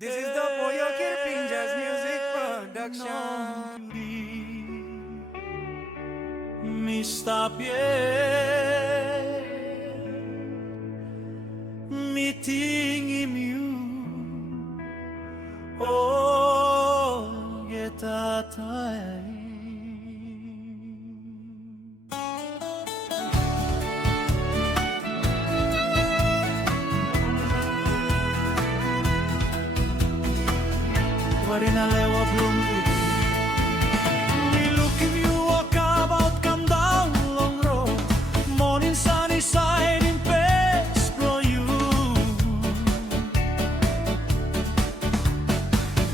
This is the Poyo Kirping Jazz Music Production. Nong Judith, Mista meeting you, oh, get that time. Warinalewa bloom me looking you walk about come down long road morning sunny side in best for you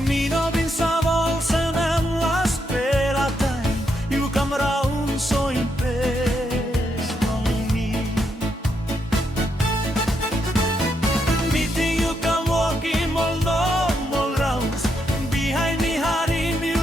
me no bin savals and last spera time you come round so in best from me meeting you come walking all rounds behind me, hiding me.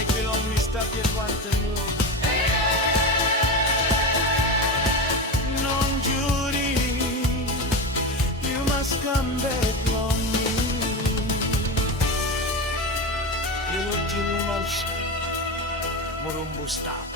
like we only stop yet want to know. Nong Judith, you must come back long. You look Jilumals, Murumbu stop.